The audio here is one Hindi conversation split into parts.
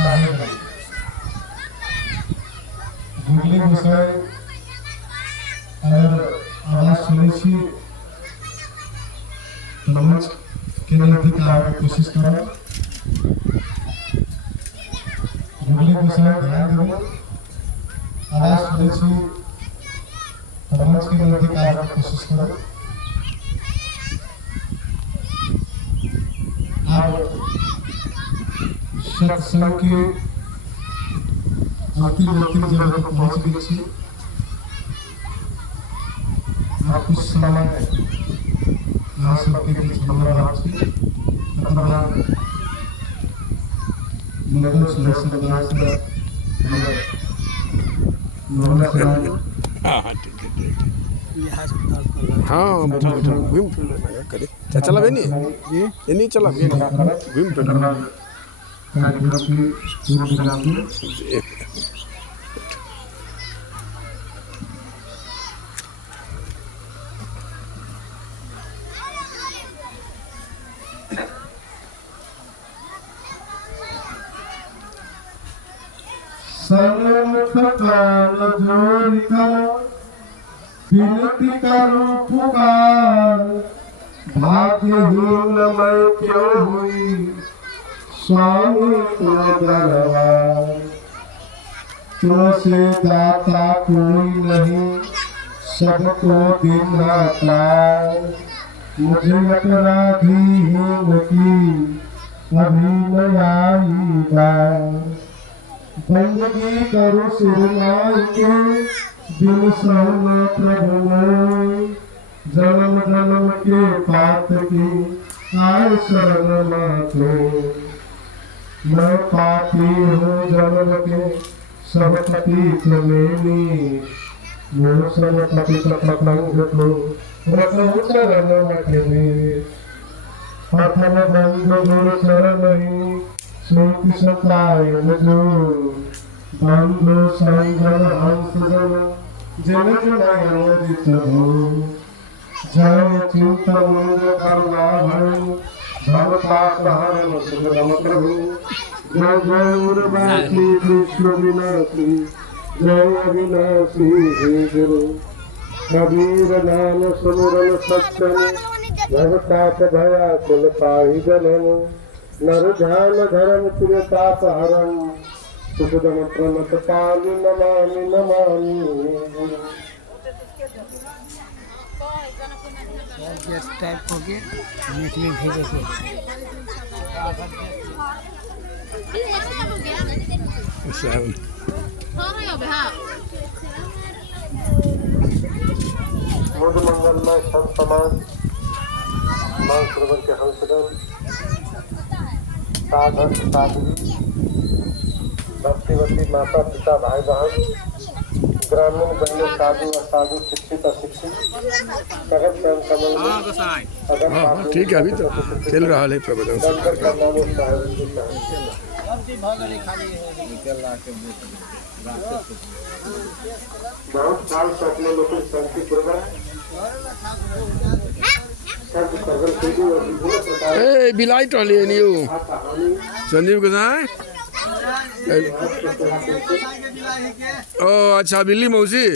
साहेब गुगली गोसाई और आवाज सुनी सी नमज के नजदीक आने की कोशिश करो। गुगली गोसाई ध्यान दो, आवाज सुनी सी नमज के नजदीक आने की कोशिश करो। आप सत्संग के अंतिम जगह पर पहुंच गए छी। आप कुछ समय यहाँ सबके बीच हमारा राशि अपना मंगल सुदर्शन दास हाँ बैठा बैठा घूम फिर करे चला बे नहीं ये नहीं चला बे घूम फिर सर्वमुख काल जोड़िका विनती करूं पुकार, भाग्यहीन मैं क्यों हुई स्वामी को दरबार। तुमसे दाता कोई नहीं सबको देना पाए, मुझे अपराधीन की अभी न आई बात। बंदगी करो सिरनाई के दिल सहना प्रभु ने, जन्म जन्म के पाप की आय शरण माथे। मैं पापी हूँ जन्म के सब पतित मेरी, मोसन पतित पतंग को रखो चरण मथे। प्रथम बंद गुरु चरण ही श्री सतायन जो, बंधु संगम हंस जन जन जनायत हो। जय चिंतन मुंज करुणा भय भवताप हरण सुगम प्रभु। जय जय उर्वशी विष्णु विनाशी, जय अविनाशी हे गुरु। कबीर नाम सुमिरन सत्यम, भवताप भया कुल पाहि जनम। नर ध्यान धर्म तिरताप हरम, सुखदम प्रमत पालि नमामि नमामि। टाइप हो गए नेट में भेजे थे। मुद मंगलमय संत समाज मान श्रवण के हंसगण साधक साधवी भक्तिवती माता पिता भाई बहन ग्रामीण बहने साधु असाधु शिक्षित अशिक्षित सगत स्वयं कमल ठीक है अभी तो चल रहा है प्रबंधन बहुत साल से अपने लोग शांति पूर्वक बिलाई टहली नहीं संदीप गोसाई। ओ अच्छा बिल्ली मौसी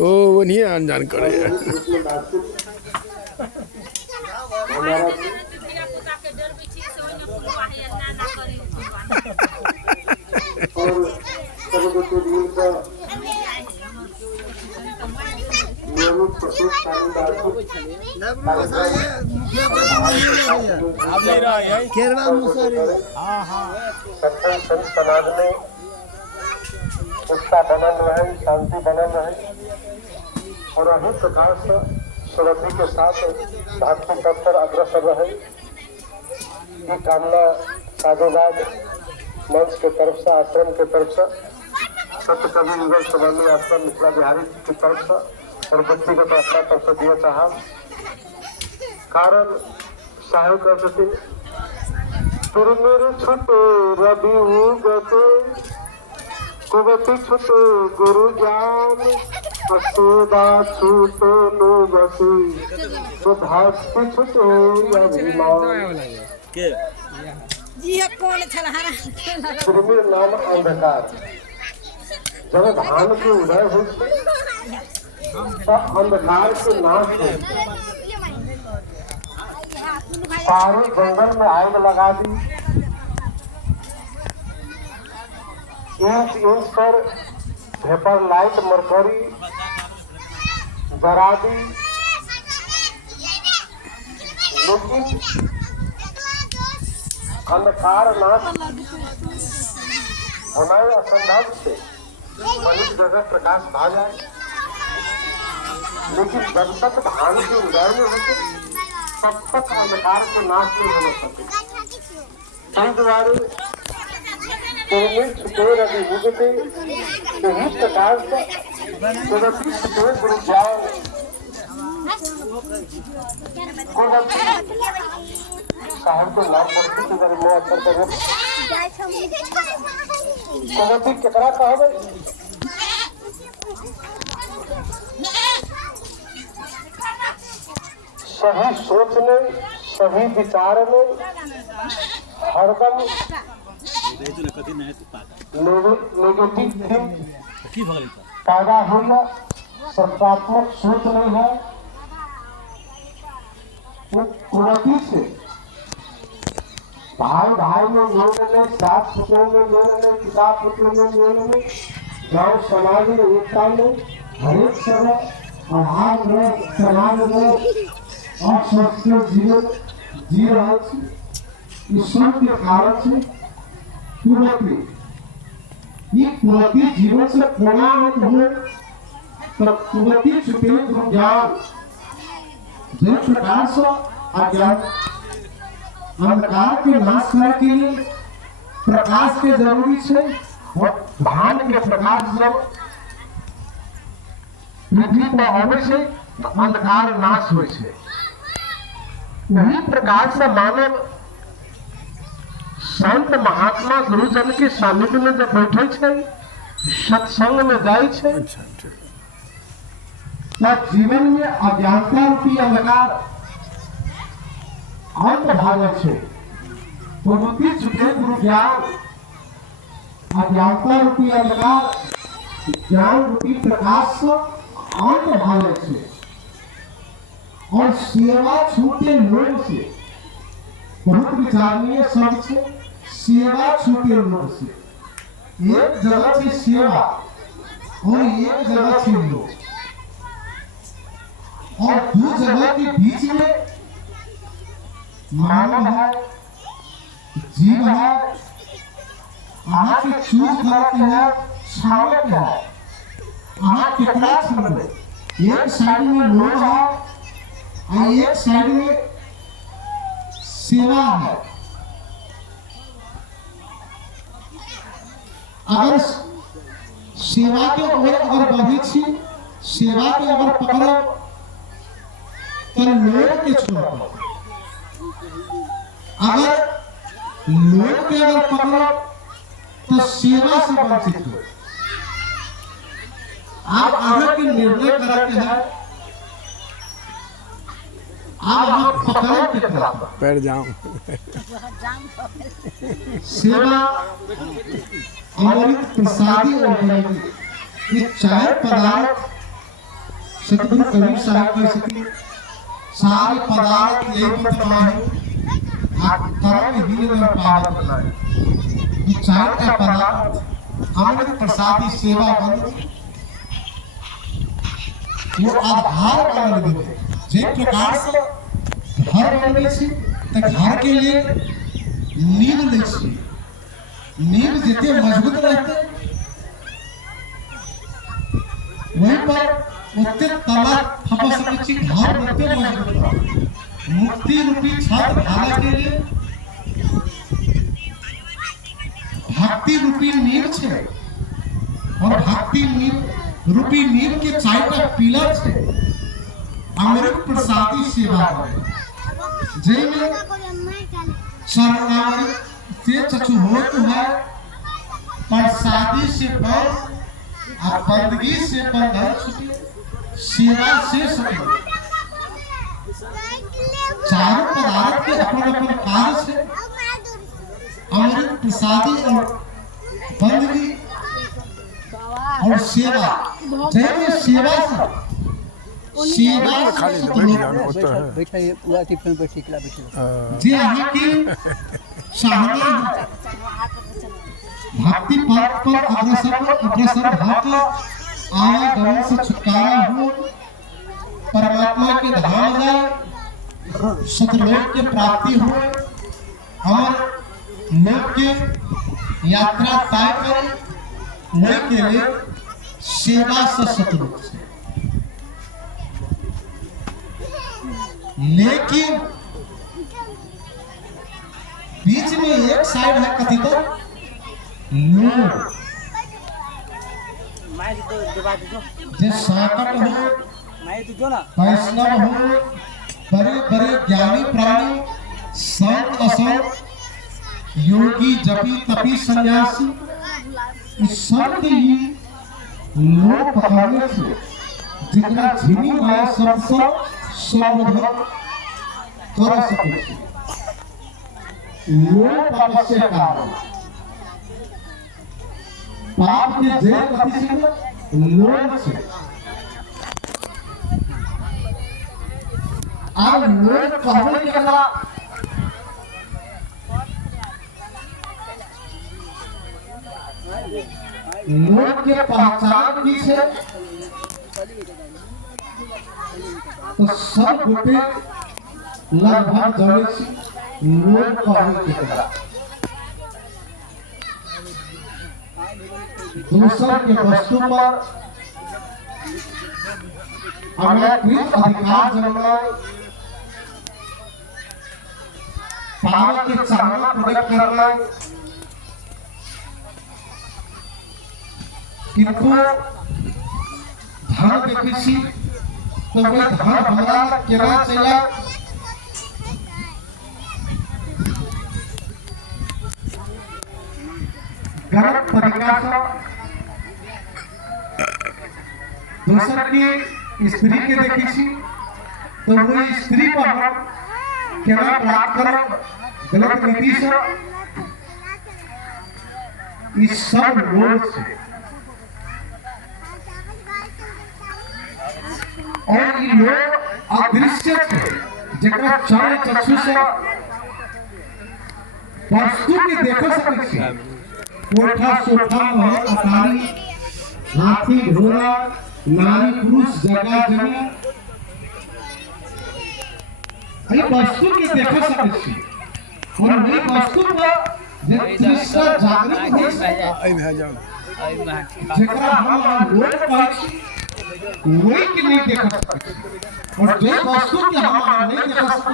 ओ वो नहीं अनजान करे समाज में उत्साह बनल रहे, शांति बनल रहे और अही प्रकार से सुरभि के साथ भक्ति पथ पर अग्रसर रहे। ये कामना साधुवाद मंच के तरफ से, आश्रम के तरफ से, सत्य कवि युगल स्वामी आश्रम मिथिला बिहारी की तरफ से और व्यक्तिगत अपना तरफ से दिया चाहा। कारण साहेब कहते तुर मेरे छुटे रवि उगते, कुवती छुटे गुरु ज्ञान, असूदा छूटे लोगसी, तो भास्ति छुटे अभिमान। जी है कौन छलहारा तिमिर नाम अंधकार। जब धान के उदय हो तब अंधकार के नाश हो, सारे जंगल में आग लगा दी, इंच इंच पर भेपर लाइट मरकरी जरा दी, लेकिन अंधकार नाश होना असंभव से वही जगह प्रकाश आ जाए, लेकिन जब तक धान के उदय में होते तब तक अंधकार को नाश नहीं हो सके। इस द्वारे रवि उगते यही प्रकार से गुरु जाओ साहब को नाम पर मोह असर कर केकरा कहबे सही सोच में, सही विचार में हरदम नेगेटिव थिंक पैदा होगा, सकारात्मक सोच नहीं है, तो कुरीति से भाई भाई में जोड़ने, सास पुत्रों में जोड़ने, पिता पुत्रों में जोड़ने, गाँव समाज में एकता में हरेक समय आहार में समाज में अस्वस्थ जीवन जी रहा है। ईश्वर के कारण से कुरीति, ये कुरीति जीवन से कोना हो तो कुरीति छुपे ज्ञान जिस प्रकार से अज्ञान अंधकार के नाश करने के लिए प्रकाश के जरूरी है, भान के प्रकाश जब पृथ्वी पर आवे से अंधकार नाश हो से, वही प्रकार से मानव संत महात्मा गुरुजन के सानिध्य में जब बैठे छे, सत्संग में जाए छे, तब जीवन में अज्ञानता रूपी अंधकार अंत भागे छे। कुरीति छुटे गुरु ज्ञान, अज्ञानता रूपी अंधकार ज्ञान रूपी प्रकाश से अंत भागे छे, और सेवा छूटे लोग से बहुत विचारणीय शब्द से सेवा छूटे लोग से, एक जगह से सेवा और एक जगह से लोग, और दो जगह के बीच में मानव है, जीव है, आप चूज करते हैं, शामिल है, आप कितना समझ, एक साइड में लोग है और एक साइड में सेवा है। अगर सेवा के ओर अगर बढ़ी छी, सेवा के अगर पकड़ो तो लोग के छोड़ो, अगर लोग के अगर पकड़ो तो सेवा से वंचित हो। आप आगे के निर्णय करते हैं, आप पकड़ो के खिलाफ पैर जाऊं सेवा अमृत प्रसादी और ये चार पदार्थ सतगुरु कबीर साहब कह सके, सारे पदार्थ एक बनाए, आप कर्म हीन में पावन बनाए। ये चार का पदार्थ अमृत प्रसादी सेवा बन वो आधार बन गए। जिस प्रकार से घर बनने से तो घर के लिए नींव ले छी, नींव जितने मजबूत रहते वहीं पर उतने तला फपा सकती, घर उतने मजबूत रहते। मुक्ति रूपी छत ढाला के लिए भक्ति रूपी नींव छे, और भक्ति नींव रूपी नींव के चारटा पिलर छे। अमृत प्रसादी सेवा जैमें शरणागत से चचुहोत है, प्रसादी से पर और बंदगी से बंधन छूटे, सेवा से सके। चारों पदार्थ के अपन अपन कार्य से प्रसादी और बंदगी और सेवा, जैसे सेवा सेवा खाली से बैठ जाना होता है। बैठा ये पूरा टिफिन बैठी कला बैठी जे यहाँ की साहनी भक्ति पथ पर अग्रसर भक्त आया गमन से छुटकारा हो, परमात्मा के धाम जाए, सतलोक की प्राप्ति हो, और लोक की यात्रा तय करे के लिए सेवा से सतलोक से। लेकिन बीच में एक साइड है कथित लोग, जो साकट हो, वैष्णव हो, बड़े बड़े ज्ञानी प्राणी, संत असंत, योगी जपी तपी सन्यासी, इस सब के ही लोग पकड़ने से जितना झिनी माया सबसे सर्वधर्म कर सके, लोग तपस्या कारण पाप के जय गति से लोग से अब लोग कहने के अलावा लोग के पहचान की से तो सब गोटे लगभग जड़े लोग कहने के अलावा दूसर के वस्तु पर अनाकृत अधिकार जमाए, पावर के चाहना प्रकट करना, किनको धन देखी तो वे धन हमारा केना चाहिए, गलत तरीका से दूसर की स्त्री के देखी तो वो स्त्री पर हम केना प्राप्त करो गलत नीति से, इस सब लोग से और ये लोग अदृश्य थे जगह चरण चक्षु से वस्तु के देख सके, कोठा सोफा महल अटारी हाथी घोड़ा नारी पुरुष जगह जमी ये वस्तु के देख सके, और वही वस्तु पर दृष्टा जागृत हो जकरा हम लोग कहै वही के नहीं देख सकते, और जो वस्तु के हम नहीं देख सकते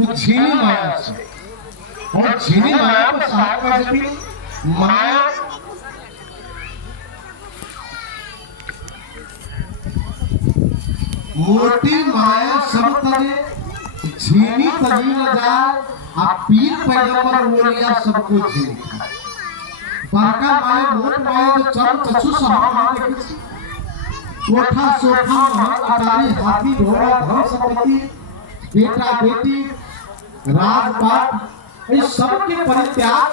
वो झीनी माया से, और झीनी माया को सहायता से माया मोटी माया सब तरह झीनी तभी न जाए, आप पीर पैगंबर बोलिया सबको झीनी बड़का माया मोट माया जो चरण चक्षु से हम देखे, कोठा सोफा महल अटारी हाथी घोड़ा धन संपत्ति बेटा बेटी राजपाट ये सब के परित्याग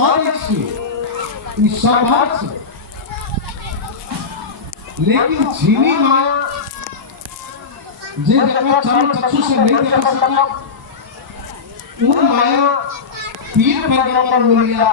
और इस संभव से, लेकिन झीनी माया जे जगह चरण चक्षु से नहीं देख सकता वो माया पीर पैगंबर बोलिया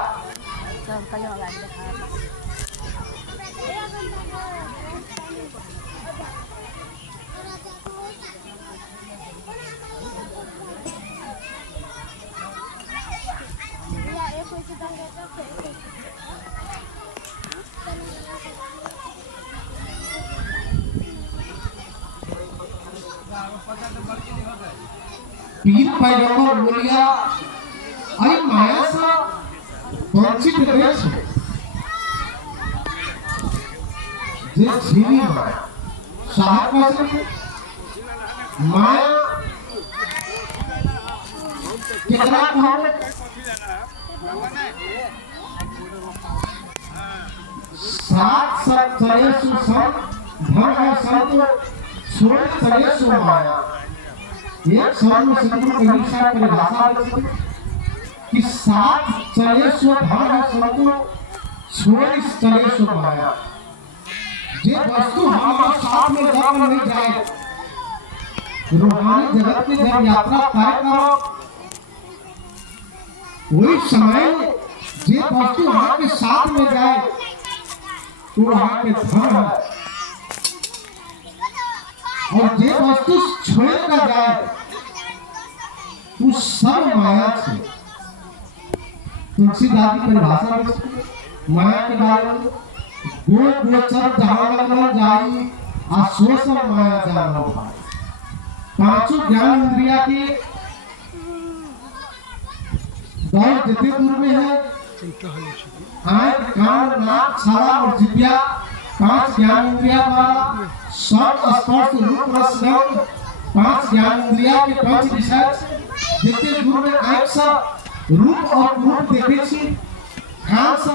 पीर पैगंबर बोलिया आई माया से वंचित देश जे झीनी माया साहब माया कितना कहो सात सब चले सुसंत धर्म संत छोड़ चले सु माया एक सर्व सिद्धू कहीं से परिभाषा कि साथ चले सो धर्म संतु छोड़ चले सो माया। जे वस्तु हमारे साथ में जब नहीं जाए, रूहानी जगत में जब यात्रा तय करो, वही समय जे वस्तु आपके साथ में जाए वो वहां के धर्म है, और जे वस्तु छोड़ कर जाए वो सब माया से। तुलसीदास की परिभाषा में माया के बारे में गोचर जहां लगन जाई आसो सब माया जानो भाई। पांचों ज्ञान इंद्रिया की दौड़ जितने दूर में है, आंख कान नाक छाला और जिह्वा, पांच ज्ञान इंद्रिया वाला शब्द स्पर्श रूप रस गंध, पांच ज्ञान इंद्रिया के पंच विषय जितने दूर में आंख से रूप और रूप देखे छी, कान से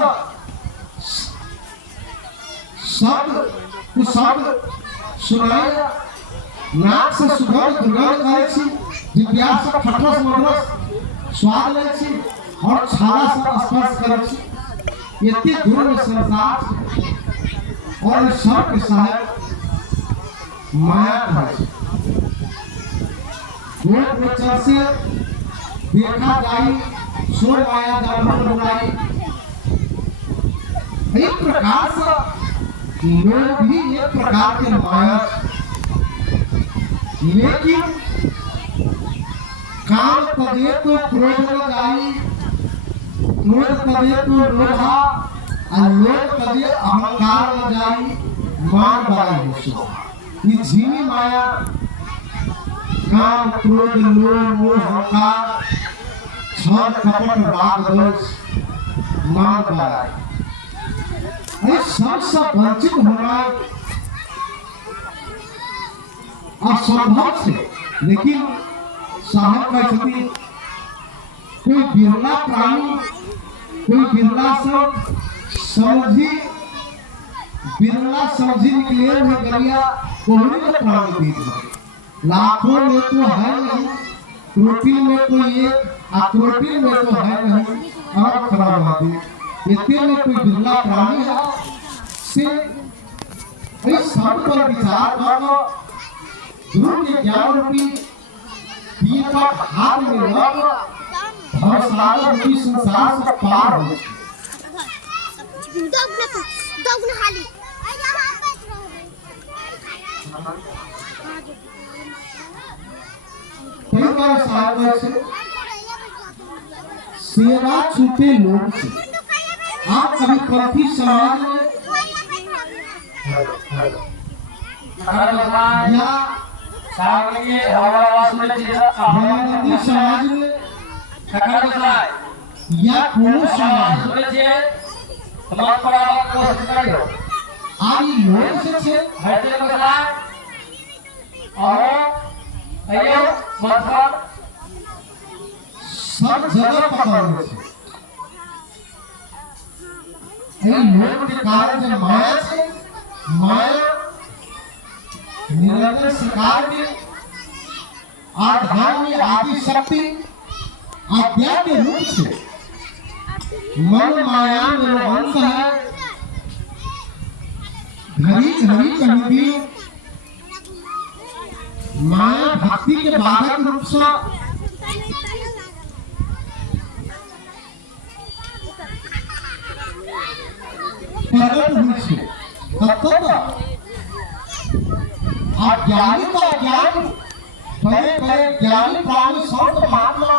शब्द कुशब्द सुनाई, नाक से सुगंध दुर्गंध करे छी, जिह्वा से खटरस मधुरस स्वाद ले छी, और छाला से स्पर्श करे छी। इतने दूर में संसार और सब के साथ माया है। गोचर से देखा जाए सो माया जानो बनाई। एक प्रकार से लोग भी एक प्रकार के माया, लेकिन काम तजे तो क्रोध न जाई, क्रोध तजे तो लोभा, और लोभ तजे अहंकार न जाई, मान बढ़ाई सो। ये झीनी माया काम क्रोध लोभ मोह अहंकार छल कपट राग द्वेष मान बढ़ाई, ये सबसे वंचित होना असंभव से। लेकिन साहब कहते कोई बिरला प्राणी, कोई बिरला समझी निकले हुए गलिया कोहरे का प्राणी दीद है। लाखों में तो है नहीं, प्रोटीन में कोई एक, प्रोटीन में तो है नहीं, और खराब होती इतने में कोई बिरला प्राणी है से इस सब पर विचार करो। गुरु के ज्ञान रूपी दीपक हाथ में लग भवसागर रूपी संसार से पार हो। कई बार सागर से सेवा छूटे लोग से। आप कभी पंथी समाज में या हिंदू समाज में या कोनो समाज में आई लोग से सब जगह पकड़ से लोग के कारण जो माया से माया निरंतर शिकार में आधार में आदि शक्ति आध्यात्मिक रूप से मन माया में अंश है। घड़ी घड़ी कहीं भी माया भक्ति के बाधक रूप से प्रकट हुई है। तत्व ज्ञानी का ज्ञान बड़े बड़े ज्ञानी प्राणी संत महात्मा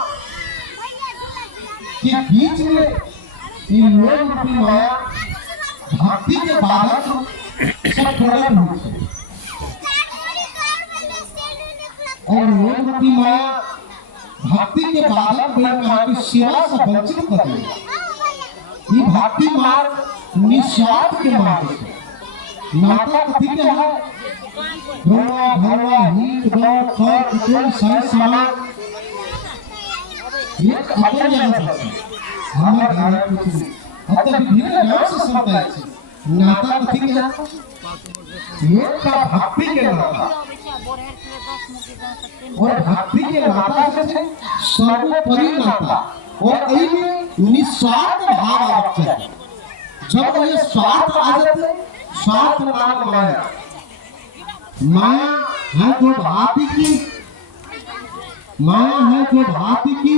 के बीच में इन लोग रूपी माया भक्ति के बाधक सब प्रकट हुई है। और लोग रूपी माया भक्ति के बाधक की सेवा से वंचित कर दिया। ये भक्ति मार्ग निस्वार्थ के मार्ग से नाता कथी के है धोवा भरवा हित दौड़ कर कुल सही समाज ये अपन जगह पर हमारे घर कुछ अतः विभिन्न नाम से संता है। नाता कथी के है ये का भक्ति के नाता, और भक्ति के नाता से सर्वोपरि नाता और यही में निस्वार्थ भाव आना चाहिए। जब ये स्वार्थ आ जाते, स्वार्थ नाम माया, माया है जो भांति की, माया है जो भांति की,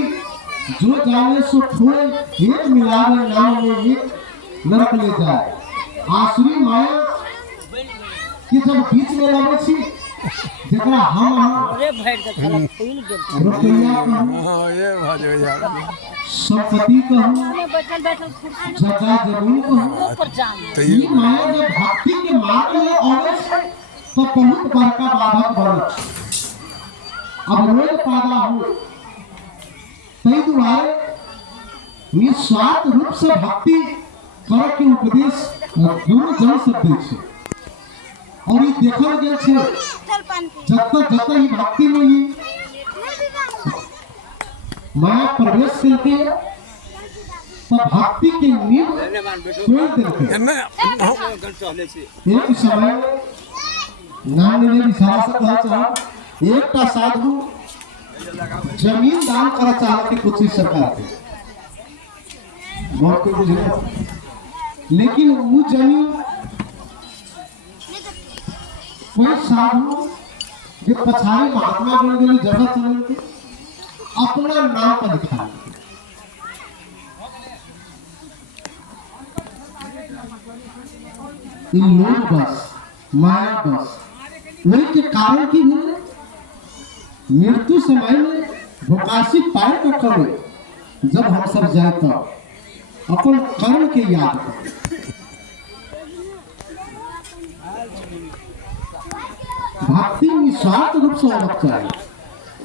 जो जाने सो खोए, एक मिलावे नाम में एक नरक ले जाए। आसुरी माया कि जब बीच में लगे छी, जकरा हम रुपया संपत्ति कहूँ, जगह जमीन कहूँ, ये माया जब भक्ति के मार्ग में आवे तो बहुत बड़का बाधक बने। अब रोज पैदा हो, तई दुआरे निस्वार्थ रूप से भक्ति कर के उपदेश दोनों जन से दै। और ये देखल गेल छे जत ही भक्ति में ही माया प्रवेश करके तो भक्ति के नींव तोड़ देते। एक समय नाम ने इशारा से कहा चाह एक का साधु जमीन दान करा चाहते कुछ सरकार के बहुत कुछ, लेकिन वो जमीन कोई साधु जो पछाड़ी महात्मा बन गए जगह चल के अपना नाम पर लिखा। इन लोग बस माया बस वही के कारण की भी मृत्यु समय में भोकासी पाए को करे। जब हम सब जाए तो अपन कर्म के याद कर, भक्ति निस्वार्थ रूप से होना चाहिए।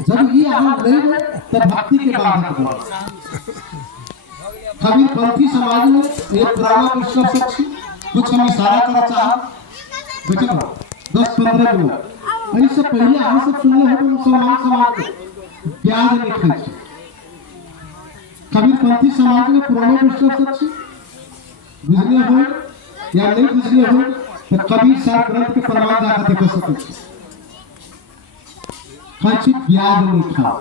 जब ये आनंद नहीं है तब भक्ति के बाधक बने। कबीर पंथी समाज में एक पुराना विश्व साक्षी कुछ हम इशारा करना चाह बेटा 10-15 मिनट ऐसे पहले हम सब सुनने हो मुसलमान समाज में प्याज नहीं खाई। कबीर पंथी समाज में पुराने विश्व साक्षी बुझले हो या नहीं बुझले हो तो कबीर साहब ग्रंथ के प्रमाण जाकर देख सकते। कच्ची प्याज नहीं खाओ,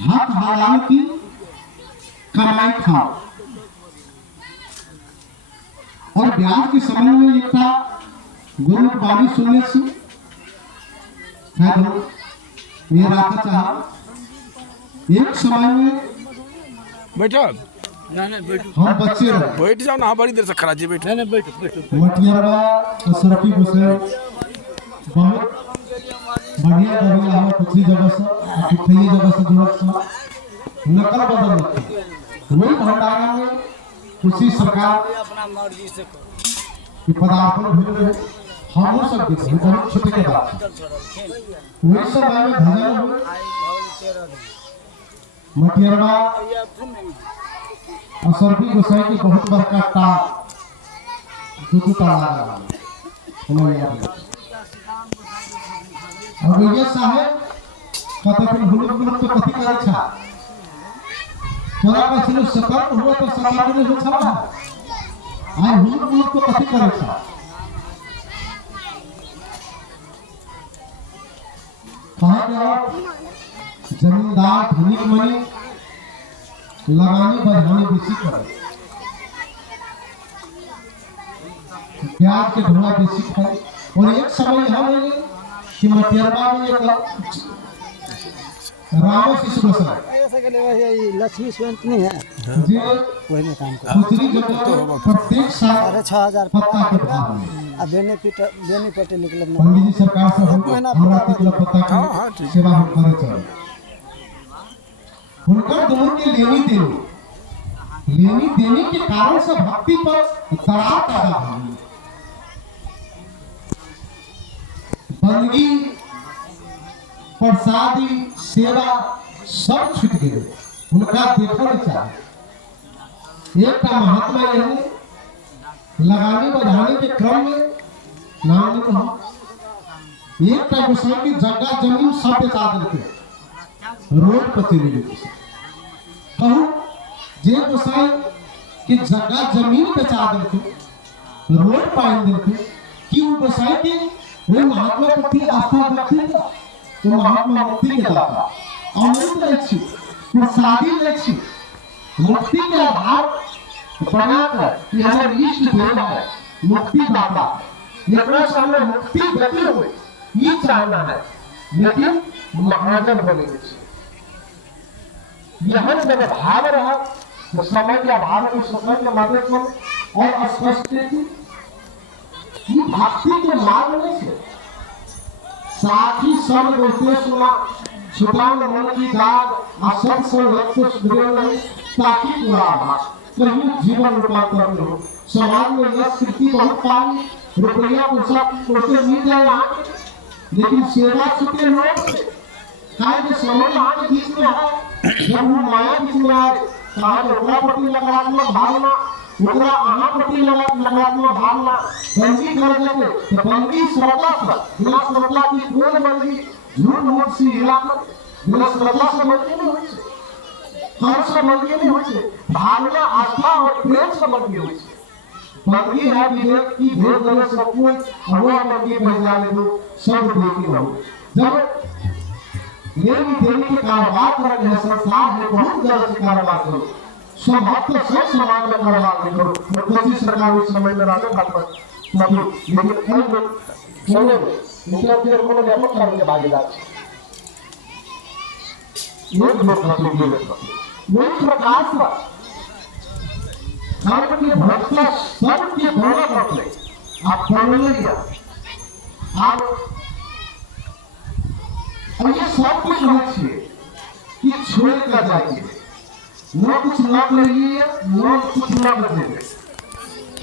हाथ हलाल की कमाई खाओ। और ब्याज के संबंध में एक था गुरु बाणी सुनने से ये राखा चाह एक समय में बैठो हम बच्चे रहे, बैठ जाओ ना, बड़ी देर से खड़ा जी बैठे ना, बैठो मटियारवा सरपी घुसे बहुत बढ़िया बढ़िया हमें कुछ जगह से कुछ जगह से जुड़त से नकल बदल रखी वही भंडारा में कुछ सरकार अपना मर्जी से कि पदार्पण भेज रहे हम सब देखे बहुत छोटे के बात वही सब में भजन हो मटियारवा और सरपी गोसाई की बहुत बड़का टा लगा हमारे यहाँ। और ये साहब कहते फिर हुलुक तो कथी करे छा तोरा का चलो सतर्क हुआ तो सतर्क नहीं हो छा आई हुलुक तो कथी करे छा। कहा गया जमींदार धनिक मनी लगानी बढ़ानी बेसी करे, प्याज के ढोला बेसी खाए। और एक समय यह है कि मटियारवा में एक राम शिशु गोसाई ऐसे के लिए लक्ष्मी स्वयं नहीं है जी वही में काम कर दूसरी जगह प्रत्येक साल 6,000 पत्ता के भाव में अब बेनिफिट निकलब पंडित जी सरकार से हमरा तिकला पत्ता की सेवा हम करे चल उनका दोनों के लेनी देनी के कारण से भक्ति पर दरार पैदा हुई। बंदगी प्रसादी सेवा सब छूट गए, उनका देखना चाहिए। एक का महात्मा यह लगाने बढ़ाने के क्रम में नाम नहीं कहा, एक का गोसाई की जगह जमीन सब बेचा देते रोड पर चले गए। कहूँ जे गोसाई की जगह जमीन बेचा देते रोड पाइन देते कि वो गोसाई के वो महात्मा प्रति आस्था रखते तो महात्मा मुक्ति के दाता अमृत रक्षी तो शादी लक्ष्य मुक्ति के आधार बनाकर यह हमारे इष्ट देव है, मुक्ति दाता। लेकिन सामने मुक्ति गति हुए ये चाहना है, लेकिन महाजन होने चाहिए। यह जब भाव रहा तो समय के अभाव में समय के मदद में और स्पष्ट थी भक्ति के मार्ग में से साथी सब बोलते सुना छुपान मन की दाग असत से रक्त सुधरे नहीं ताकि पूरा कहीं जीवन रूपांतरण हो। समाज में यह स्थिति बहुत पाई रुपया पैसा उसे मिल जाए, लेकिन सेवा चुके लोग काय के समय आज बीच में है जब वो माया बीच में आए कहा ओकरा प्रति नकारात्मक भावना ओकरा अहाँ प्रति नकारात्मक भावना बंदी कर देते तो बंदी श्रद्धा से बिना श्रद्धा की कोई बंदी झूठ मूठ से हिला बिना श्रद्धा से बंदी नहीं हुई है, हर से बंदी नहीं हुई है, भावना आस्था और प्रेम से बंदी हुई है। बंदी है विवेक की भेद देने सब कोई हवा बंदी बन जाने दो सब देखी हो। जब लेनी देनी के कारोबार कर रहे हैं, संस्थान है बहुत जल्द से कारोबार करो, स्वभाव से समाज में कारोबार नहीं करो। मुख्यमंत्री सरकार उस समय में राजा खातर लेकिन कई लोग चले गए मुख्यमंत्री को व्यापक करने के भागीदार एक लोग वही प्रकार से धर्म के भ्रष्टा सब के दोनों बदले आप पढ़ लिया आप और ये सब कुछ है कि छोड़ कर जाएंगे न कुछ न करिए न कुछ न करेंगे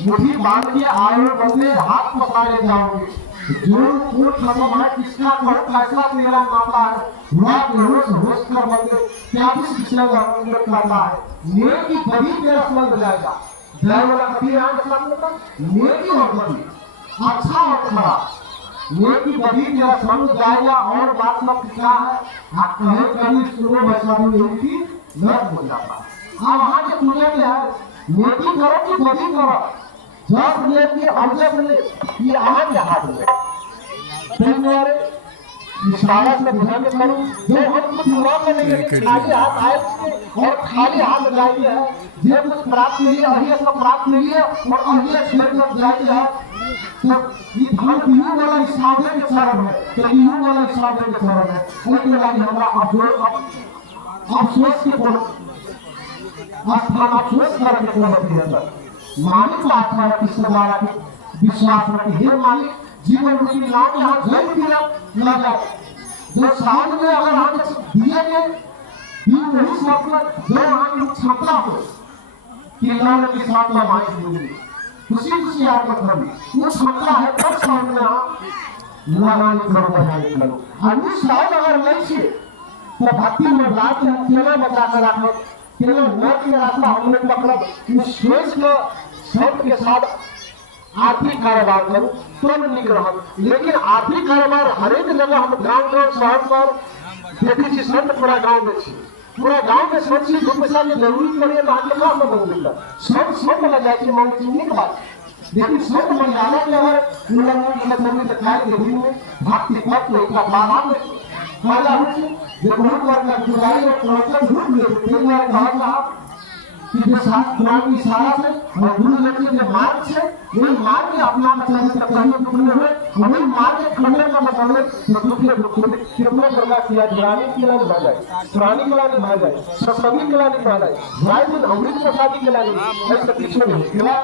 मुझे बांध के आए बंदे हाथ पकड़े जाओगे जो कोट खत्म है किसका कोई फैसला तेरा मामला है हुआ रोज होश कर बंदे क्या भी शिक्षा अंदर करता है नेकी बड़ी तेरा समझ जाएगा जय वाला कभी आंख लगता नेकी और बड़ी अच्छा और खराब नेकी बड़ी तेरा समझ जाएगा। और बात में क्या है आप कहे कभी सुनो बच्चा भी नेकी न हो जाता आप वहां के पूछे क्या है नेकी करो कि बड़ी करो जब नेकी अवसर मिले ये आज हाथ में तुम्हारे इशारा से ध्यान करो जो हम कुछ न करेंगे खाली हाथ आए और खाली हाथ जाएंगे है जो कुछ प्राप्त नहीं है अहिया सब प्राप्त नहीं है और अहिया छेड़ कर जाएंगे है तो ये धन पीने वाला इशारे के चरण है तो पीने वाला इशारे के चरण है लेकिन हमारा अफसोस की अफसोस करने को होता है मालिक को आत्मा की सदारा विश्वास रखी हे मालिक जीवन रूपी नाव यहाँ जल दिया ना जाए जो साल में अगर हम दिए गए ये वही सपना जो हमारी क्षमता हो कि नाम के साथ में हमारी जिंदगी खुशी खुशी आपको कभी वो क्षमता है तब सामने आप लगाने करो बनाने करो अन्य साल अगर नहीं छे तो भक्ति में रात में केला बचा कर रखो केवल न के रास्ता हमने पकड़ा उस सोच को शब्द के साथ आर्थिक कारोबार करो तुम निक रहो। लेकिन आर्थिक कारोबार हर एक जगह हम गांव गांव शहर देखे छी संत पूरा गांव में छी पूरा गांव में संत छी 2 पैसा की जरूरत पड़े तो आगे काम नहीं मिलता संत लग जाए छी मांग छी एक बात लेकिन संत मंडाला के अगर उन्होंने दिखाई दे दिन में भक्ति पथ में का बाबा में वाला हो जो बहुत बार का जुलाई और प्रवचन झूठ में तीन बार कहा कि जो साथ पुरानी इशारा से और गुरु लक्ष्य के मार्ग से वही मार्ग के अपना चाहिए तब कहीं खुले हुए वही मार्ग के खंडन का मतलब कितने प्रकार किया पुरानी किला निभा जाए पुरानी किला निभा जाए सभी किला निभा जाए भाई दिन अमृत प्रसादी किला नहीं ऐसा पीछे नहीं किला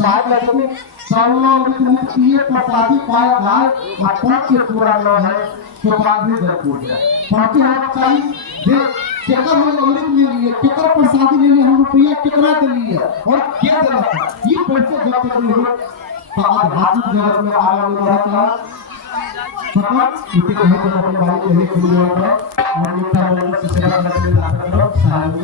साहब लाइफ में सामना अमृत मुक्ति प्रसादी पाया भाई अपना के पूरा न है तो बाद में जब टूट जाए बाकी आप चाहिए केकर हम अमृत ले लिए केकर प्रसाद ले लिए हम रुपया केकरा दे लिए और क्या देना ये पैसे जब तक नहीं तो आज हाथ जगत में आया नहीं रहता फकत इसी को हम अपने भाई को ही खुद हुआ था और मिलता है से सेवा करने लगा था सारी